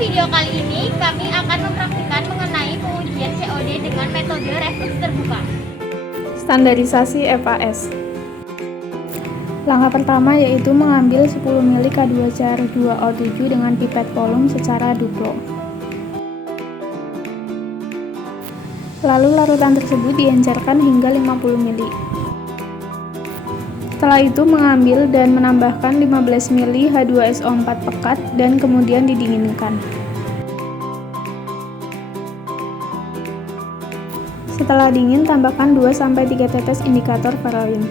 video kali ini kami akan mempraktikkan mengenai pengujian COD dengan metode refleks terbuka. Standarisasi FAS. Langkah pertama yaitu mengambil 10 ml K2CR2O7 dengan pipet volume secara duplo. Lalu larutan tersebut diencerkan hingga 50 ml. Setelah itu mengambil dan menambahkan 15 ml H2SO4 pekat dan kemudian didinginkan. Setelah dingin, tambahkan 2-3 tetes indikator Varoin.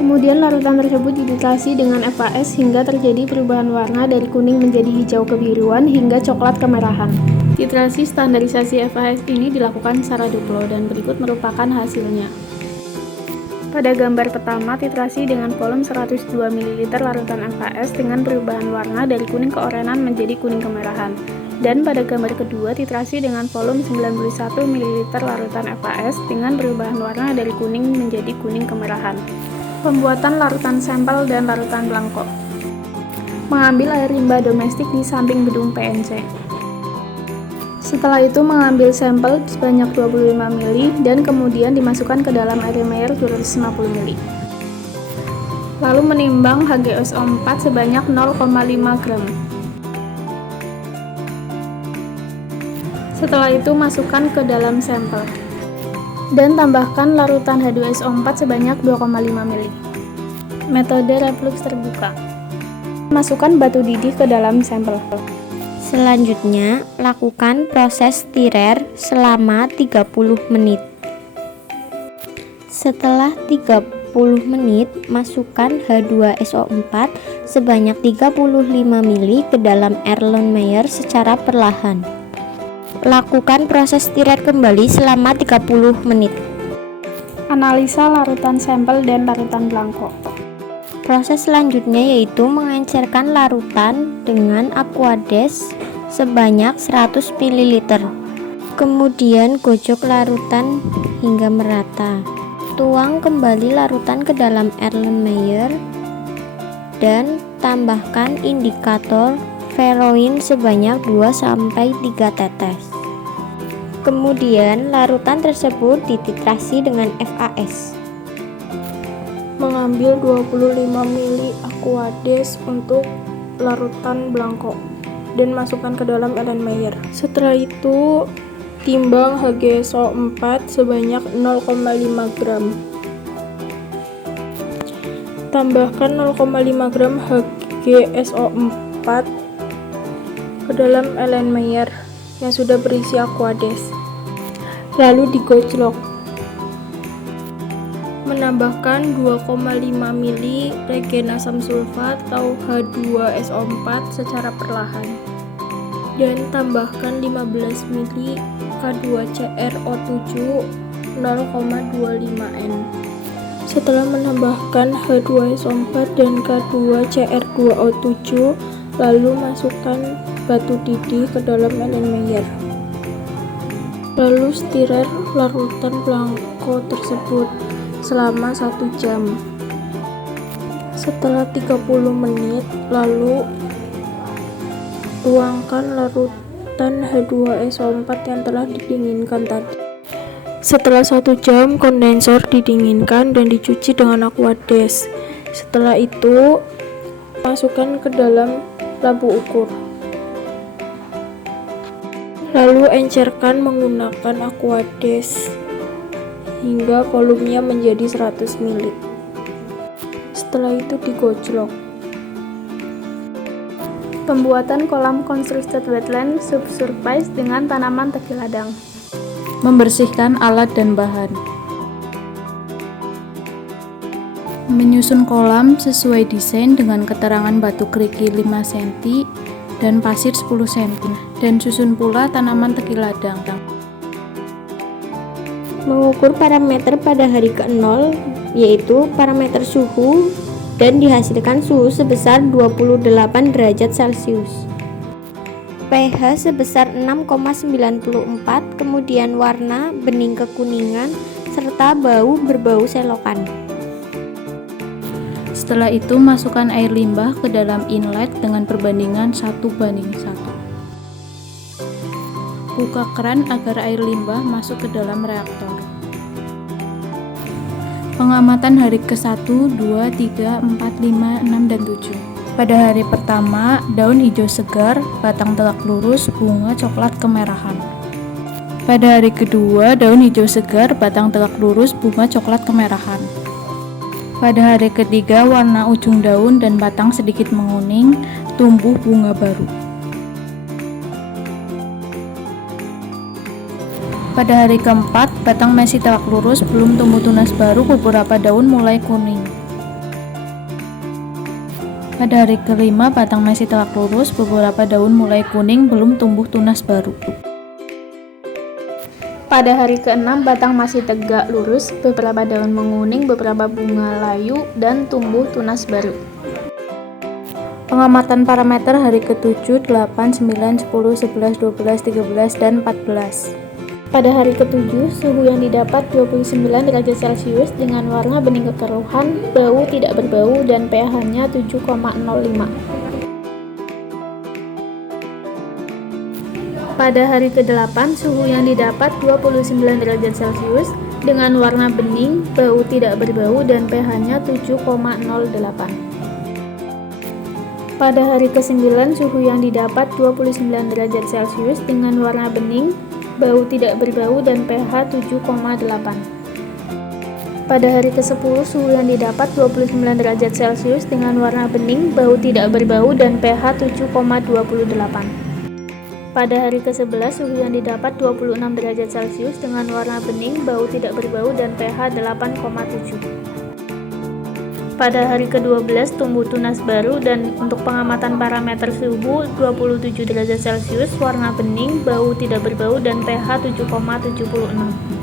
Kemudian larutan tersebut dititrasi dengan FAS hingga terjadi perubahan warna dari kuning menjadi hijau kebiruan hingga coklat kemerahan. Titrasi standarisasi FAS ini dilakukan secara duplo dan berikut merupakan hasilnya. Pada gambar pertama, titrasi dengan volume 102 ml larutan FAS dengan perubahan warna dari kuning keorenan menjadi kuning kemerahan. Dan pada gambar kedua, titrasi dengan volume 91 ml larutan FAS dengan perubahan warna dari kuning menjadi kuning kemerahan. Pembuatan larutan sampel dan larutan blanko. Mengambil air limbah domestik di samping gedung PNC. Setelah itu mengambil sampel sebanyak 25 ml dan kemudian dimasukkan ke dalam Erlenmeyer 250 ml. Lalu menimbang HgSO4 sebanyak 0,5 gram. Setelah itu masukkan ke dalam sampel dan tambahkan larutan H2SO4 sebanyak 2,5 ml. Metode reflux terbuka. Masukkan batu didih ke dalam sampel. Selanjutnya, lakukan proses stirrer selama 30 menit. Setelah 30 menit, masukkan H2SO4 sebanyak 35 ml ke dalam Erlenmeyer secara perlahan. Lakukan proses stirrer kembali selama 30 menit. Analisa larutan sampel dan larutan blanko. Proses selanjutnya yaitu mengencerkan larutan dengan Aquades sebanyak 100 ml. Kemudian gojok larutan hingga merata. Tuang kembali larutan ke dalam Erlenmeyer dan tambahkan indikator Varoin sebanyak 2-3 tetes. Kemudian larutan tersebut dititrasi dengan FAS. Mengambil 25 ml Aquades untuk larutan blanko dan masukkan ke dalam Erlenmeyer. Setelah itu timbang HgSO4 sebanyak 0,5 gram. Tambahkan 0,5 gram HgSO4 ke dalam Erlenmeyer yang sudah berisi Aquades. Lalu digojlok. Menambahkan 2,5 ml regen asam sulfat atau H2SO4 secara perlahan dan tambahkan 15 ml K2CrO7 0,25 N. Setelah menambahkan H2SO4 dan K2CrO7, lalu masukkan batu didih ke dalam Erlenmeyer. Lalu stirrer larutan blanko tersebut selama 1 jam. Setelah 30 menit, lalu tuangkan larutan H2SO4 yang telah didinginkan tadi. Setelah 1 jam, kondensor didinginkan dan dicuci dengan Aquades. Setelah itu, masukkan ke dalam lampu ukur. Lalu encerkan menggunakan Aquades hingga volumenya menjadi 100 ml. Setelah itu digojlok. Pembuatan kolam constructed wetland subsurface dengan tanaman tepi ladang. Membersihkan alat dan bahan. Menyusun kolam sesuai desain dengan keterangan batu kerikil 5 cm dan pasir 10 cm dan susun pula tanaman tepi ladang. Mengukur parameter pada hari ke-0 yaitu parameter suhu dan dihasilkan suhu sebesar 28 derajat Celcius. pH sebesar 6,94, kemudian warna bening kekuningan serta bau berbau selokan. Setelah itu masukkan air limbah ke dalam inlet dengan perbandingan 1:1. Buka keran agar air limbah masuk ke dalam reaktor. Pengamatan hari ke-1, 2, 3, 4, 5, 6, dan 7. Pada hari pertama, daun hijau segar, batang telak lurus, bunga coklat kemerahan. Pada hari kedua, daun hijau segar, batang telak lurus, bunga coklat kemerahan. Pada hari ketiga, warna ujung daun dan batang sedikit menguning, tumbuh bunga baru. Pada hari keempat, batang masih telak lurus, belum tumbuh tunas baru, beberapa daun mulai kuning. Pada hari kelima, batang masih telak lurus, beberapa daun mulai kuning, belum tumbuh tunas baru. Pada hari ke-6, batang masih tegak lurus, beberapa daun menguning, beberapa bunga layu, dan tumbuh tunas baru. Pengamatan parameter hari ke-7, 8, 9, 10, 11, 12, 13, dan 14. Pada hari ke-7, suhu yang didapat 29 derajat Celcius dengan warna bening kekeruhan, bau tidak berbau, dan pH-nya 7,05. Pada hari ke-8, suhu yang didapat 29 derajat Celcius dengan warna bening, bau tidak berbau, dan pH-nya 7,08. Pada hari ke-9, suhu yang didapat 29 derajat Celcius dengan warna bening, bau tidak berbau, dan pH 7,8. Pada hari ke-10, suhu yang didapat 29 derajat Celcius dengan warna bening, bau tidak berbau, dan pH 7,28. Pada hari ke-11, suhu yang didapat 26 derajat Celcius dengan warna bening, bau tidak berbau, dan pH 8,7. Pada hari ke-12 tumbuh tunas baru, dan untuk pengamatan parameter suhu 27 derajat Celcius, warna bening, bau tidak berbau, dan pH 7,76.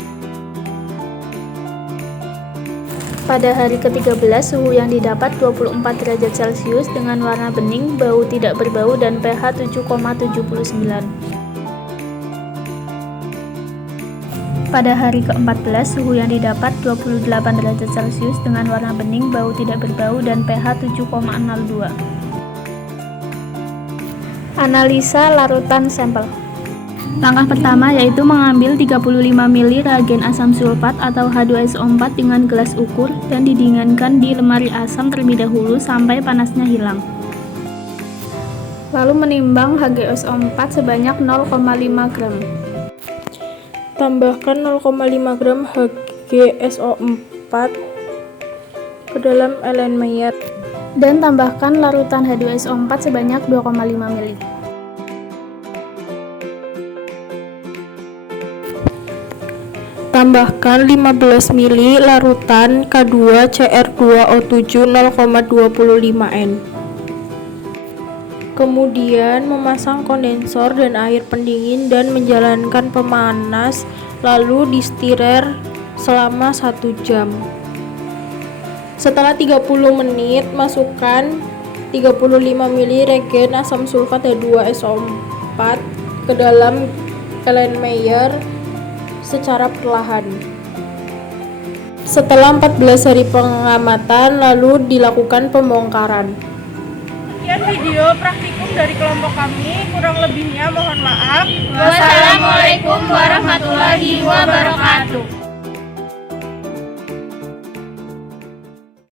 Pada hari ke-13 suhu yang didapat 24 derajat Celcius dengan warna bening, bau tidak berbau, dan pH 7,79. Pada hari ke-14, suhu yang didapat 28 derajat Celcius dengan warna bening, bau tidak berbau, dan pH 7,02. Analisa larutan sampel. Langkah pertama yaitu mengambil 35 ml reagen asam sulfat atau H2SO4 dengan gelas ukur dan didinginkan di lemari asam terlebih dahulu sampai panasnya hilang. Lalu menimbang HgSO4 sebanyak 0,5 gram. Tambahkan 0,5 gram HgSO4 ke dalam Erlenmeyer dan tambahkan larutan H2SO4 sebanyak 2,5 ml. Tambahkan 15 ml larutan K2CR2O7 0,25 N. Kemudian memasang kondensor dan air pendingin dan menjalankan pemanas, lalu distirrer selama 1 jam. Setelah 30 menit, masukkan 35 ml reagen asam sulfat H2SO4 ke dalam Erlenmeyer secara perlahan. Setelah 14 hari pengamatan, lalu dilakukan pembongkaran. Sekian video praktikum dari kelompok kami, kurang lebihnya mohon maaf. Wassalamualaikum warahmatullahi wabarakatuh.